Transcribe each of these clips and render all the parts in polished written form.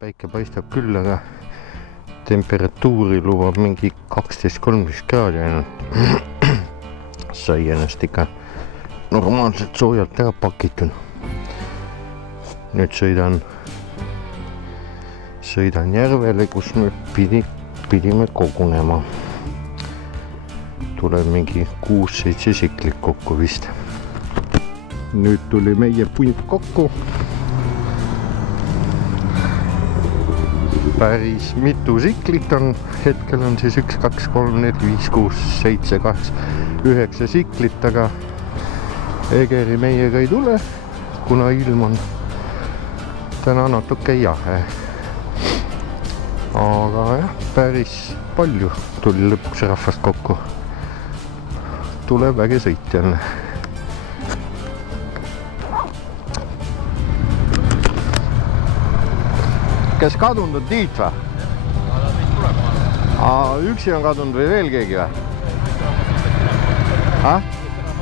päike paistab küll, aga temperatuuri lubab mingi 12-13 kraadi ainult. Sai ennast ikka normaalselt soojalt ära pakitud. Nüüd sõidan järvele, kus me pidime kogunema. Tuleb mingi 6-7 siklit kokku vist. Nüüd tuli meie punt kokku. Päris mitu siklit on. Hetkel on siis 1, 2, 3, 4, 5, 6, 7, 8, 9 siklit, aga Egeri meiega ei tule, kuna ilm on täna natuke jahe. Aga jah, päris palju tuli lõpuks rahvast kokku. Tuleb väge sõit jälle. Kes kadunud on Tiit või? Üksi on kadunud või veel keegi või?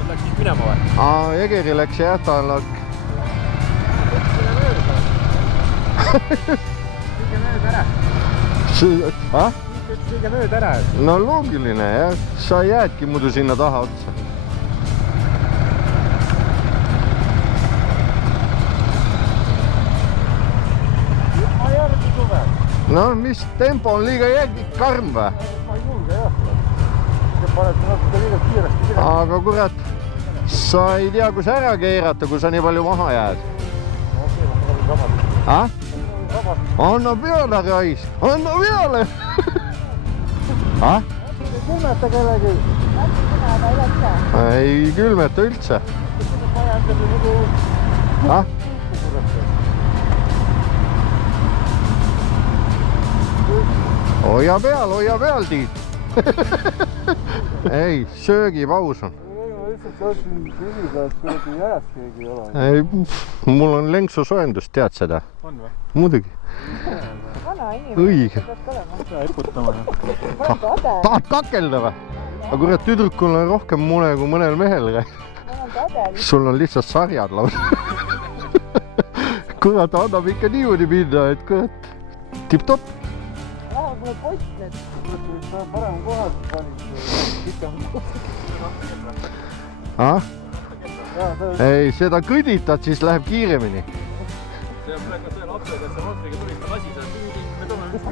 Läksid minema või? Egeri läks jah, ta läks. Kõige mööda ära. Kõige mööda ära. No loogiline jah, sa jäädki muidu sinna taha otsa. No mis tempo on liiga karm või? Ma ei julge jah. See paned natuke liiga kiiresti kirja. Aga kurat, sa ei tea, kus ära keerata, kui sa nii palju maha jääd. Anna peale, Rais! Anna peale! Ei külmeta kellegi. Ei külmeta üldse. Hoia peal, Tiit. Ei, söögipaus on. Ma lihtsalt tahtsin küsida, et kuidagi jääs keegi ei ole. Ei, mul on lenksusoendus, tead seda? On või? Muidugi. Vana inimene. Õige. Pea iputama. Tahad kakelda või? Aga kurat, tüdrukul on rohkem mune kui mõnel mehel. Sul on lihtsalt sarjad lausa. Kurat, annab ikka niimoodi minna, et kurat, tipp-topp. Mulle post need. Parem kohas panid pikem. Ei, seda kõditad, siis läheb kiiremini. See on praegu see lapsega, et see monstriga tulid, ta lasi seal. Me toome vist.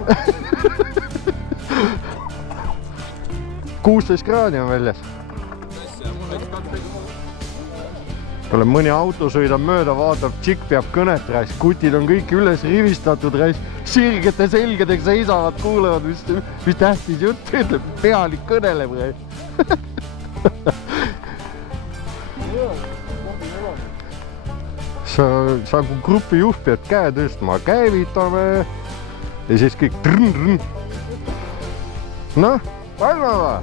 16 kraadi on väljas. Tuleb mõni auto sõidab mööda, vaatab, tšikk peab kõnet räis, kutid on kõik üles rivistatud räis, sirgete selgedega seisavad, kuulevad, mis tähtis jutt ütleb, pealik kõneleb räis. Sa kui grupi juht pead käe tõstma, käivitame ja siis kõik trn-trn. Noh, valma või?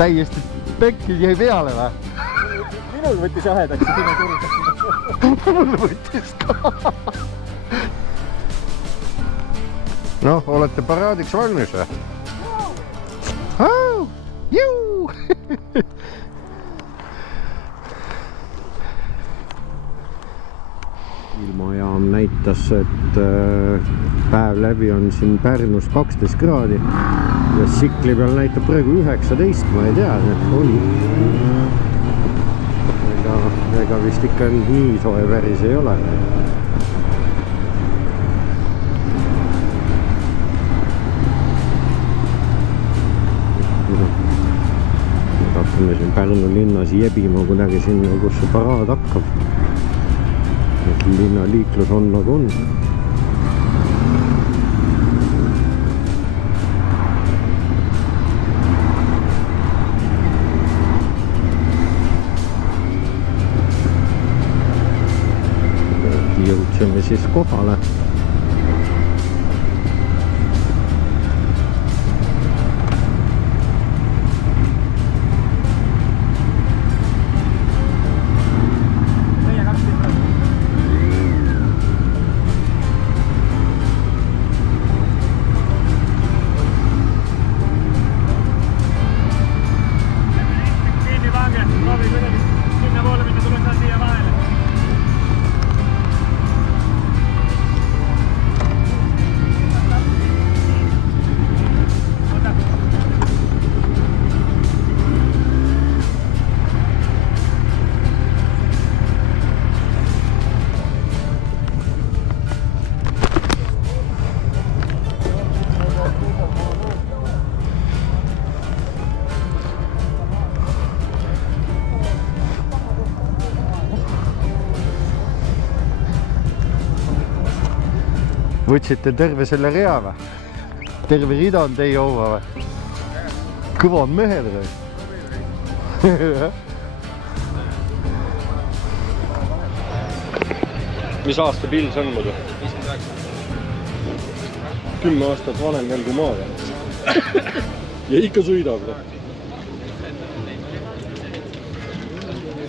Täiesti pekki jäi peale või? Minul võttis jahedaks ja sinu turistas. Mul võttis ka. Noh, olete paraadiks valmis või? Juu! Ilmajaam näitas, et päev läbi on siin Pärnus 12 kraadi ja sikli peal näitab praegu 19, ma ei tea, et oli. Ega vist ikka nii soe päris ei ole. Hakkame siin Pärnu linnas jebima kuidagi sinna, kus see paraad hakkab. Linna liiklus on nagu on. siis kohale. Võtsite terve selle rea või? Terve rida on teie oma või? Kõva on mehed või? Mis aasta pill see on muidu? 10 aastat vanem veel kui maaga. Ja ikka sõidab.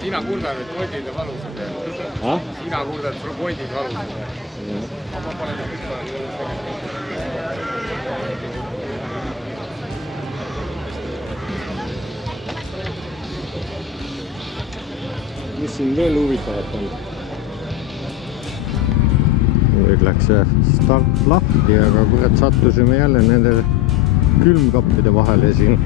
Sina kurdad, et pointid on valusad. Sina kurdad, et pointid valusad. Mis siin veel huvitavat on? Nüüd läks see start lahti, aga kurat sattusime jälle nende külmkappide vahele siin.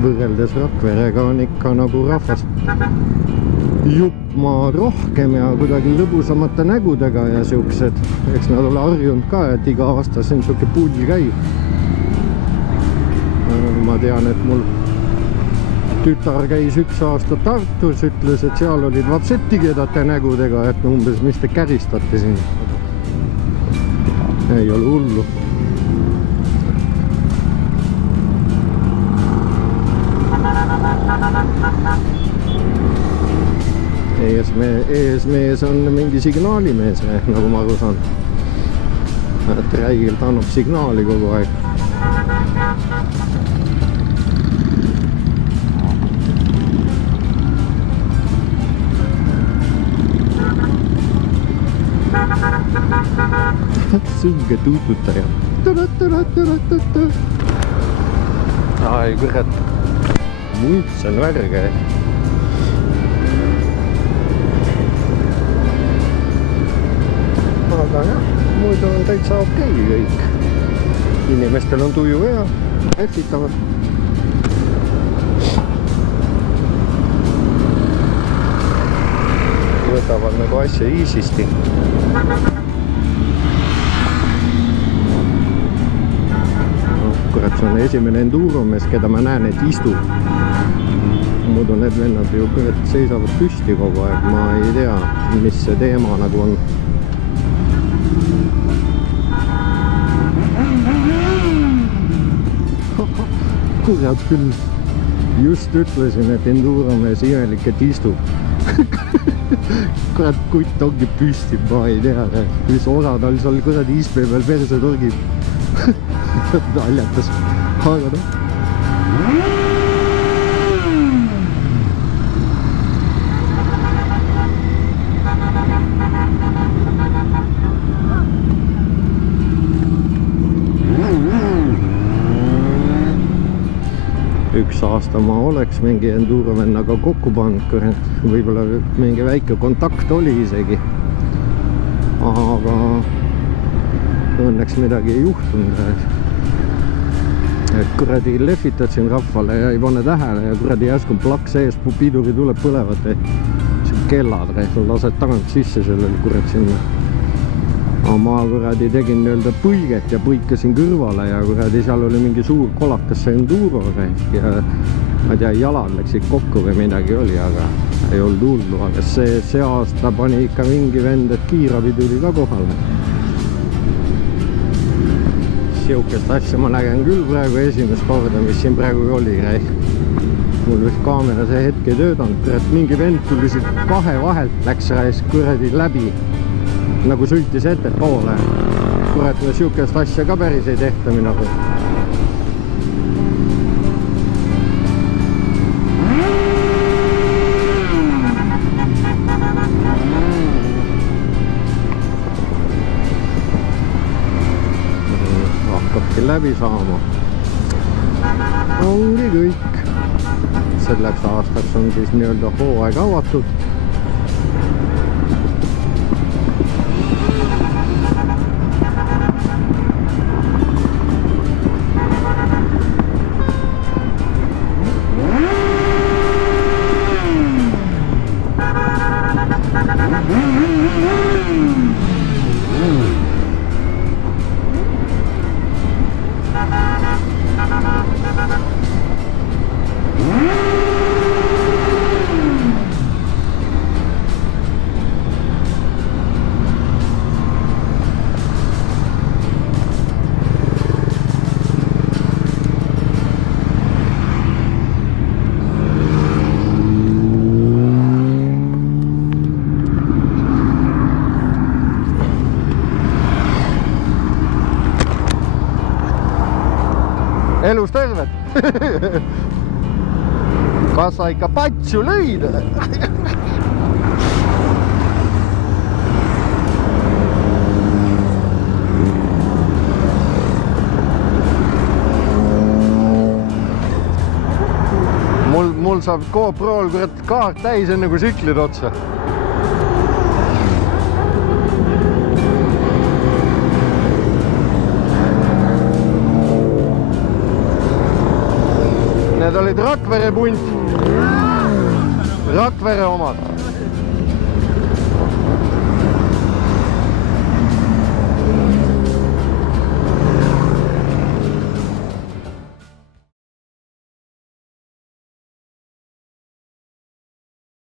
Võrreldes Rakverega on ikka nagu rahvast juppmaa rohkem ja kuidagi lõbusamate nägudega ja siuksed, eks nad ole harjunud ka, et iga aasta siin siuke pull käib. Ma tean, et mul tütar käis 1 aasta Tartus, ütles, et seal olid vapsed tigedate nägudega, et umbes mis te käristate siin. Ei ole hullu. Eesmees on mingi signaalimees, nagu ma aru saan. Et räigelt annab signaali kogu aeg. Sünge tuututaja. Ai, kurat. Müts on värge. aga jah, muidu on täitsa okei kõik. Inimestel on tuju hea, lehvitavad. Võtavad nagu asja easysti. Kurat, see on esimene enduromees, keda ma näen, et istub. Muidu need vennad ju seisavad püsti kogu aeg, ma ei tea, mis see teema nagu on. Kurat küll, just ütlesin, et enduromees imelik, et istub. Kurat, kutt ongi püsti, ma ei tea, mis osa tal seal kuradi istme peal perse torgib. Naljatas, aga noh. Üks aasta ma oleks mingi endurovennaga kokku pannud, võib-olla mingi väike kontakt oli isegi. Aga õnneks midagi ei juhtunud. Et kuradi lehvitad siin rahvale ja ei pane tähele ja kuradi järsku plaks ees, piduri tuleb põlevad kellad, lased tagant sisse sellele kurat sinna. Aga ma kuradi tegin nii-öelda põiget ja põikasin kõrvale ja kuradi seal oli mingi suur kolakas see enduro ja ma ei tea, jalad läksid kokku või midagi oli, aga ei olnud hullu, aga see aasta pani ikka mingi vend, et kiirabi tuli ka kohale. Siukest asja ma nägen küll praegu esimest korda, mis siin praegu oli. Mul vist kaamera see hetk ei töötanud, et mingi vend tuli siit kahe vahelt, läks kuradi läbi, nagu sõitis ette poole. Kurat, siukest asja ka päris ei tehta minagu. Hakkabki läbi saama. Ongi kõik. Selleks aastaks on siis nii-öelda hooaeg avatud. Elus terved! Kas sa ikka patsu lõid? Mul saab GoPro'l kurat kaart täis enne kui siklid otsa. Need olid Rakvere punt. Rakvere omad.